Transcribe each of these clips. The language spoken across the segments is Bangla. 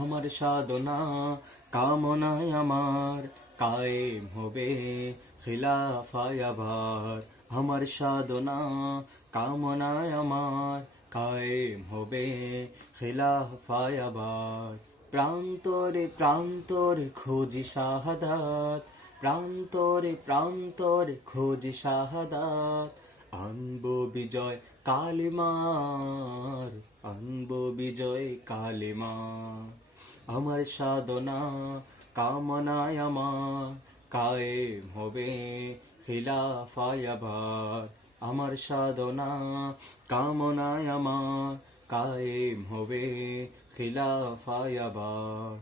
আমার সাধনা, কামনায় আমার কায়েম হবে খিলাফায় আবার। আমার সাধনা, কামনায় আমার কায়েম হবে খিলাফায় আবার। প্রান্তরে প্রান্তরে খুঁজি শাহাদাত, প্রান্তরে প্রান্তরে খুঁজি শাহাদাত। আনব বিজয় কালিমার, আনব বিজয় কালিমার। আমার সাধনা কামনায় আমার। কায়েম হবে খিলাফায় আবার। আমার সাধনা কামনায় আমার। কায়েম হবে খিলাফায় আবার।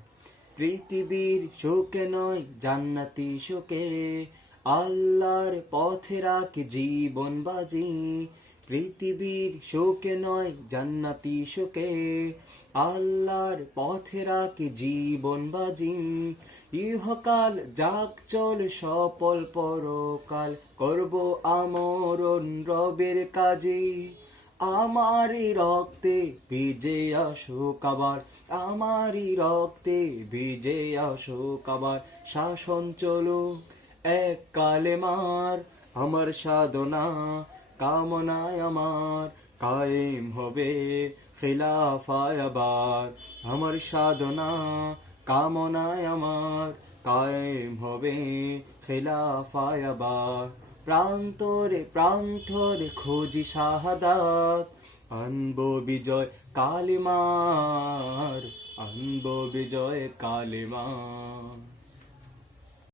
পৃথিবীর শোকে নয়, জান্নাতি শোকে। আল্লাহর পথে রাখি জীবন বাজি। পৃথিবীর শোকে নয়, জান্নাতি শোকে। আল্লাহর পথে রাখি জীবন বাজি। ইহকাল যাক চল সফল পরকাল করব আমরণ রবের কাজে। আমারই রক্তে ভিজে অশোক আবার আমারই রক্তে ভিজে অশোক আবার শাসন চলুক, এক কালে মার আমার সাধনা। কামনায় আমার কায়েম হবে খিলাফায় আবার আমার সাধনা কামনায় আমার কায়েম হবে খিলাফায় আবার প্রান্তরে প্রান্তরে খুঁজি শাহাদাত। আনব বিজয় কালিমার, আনব বিজয় কালিমার।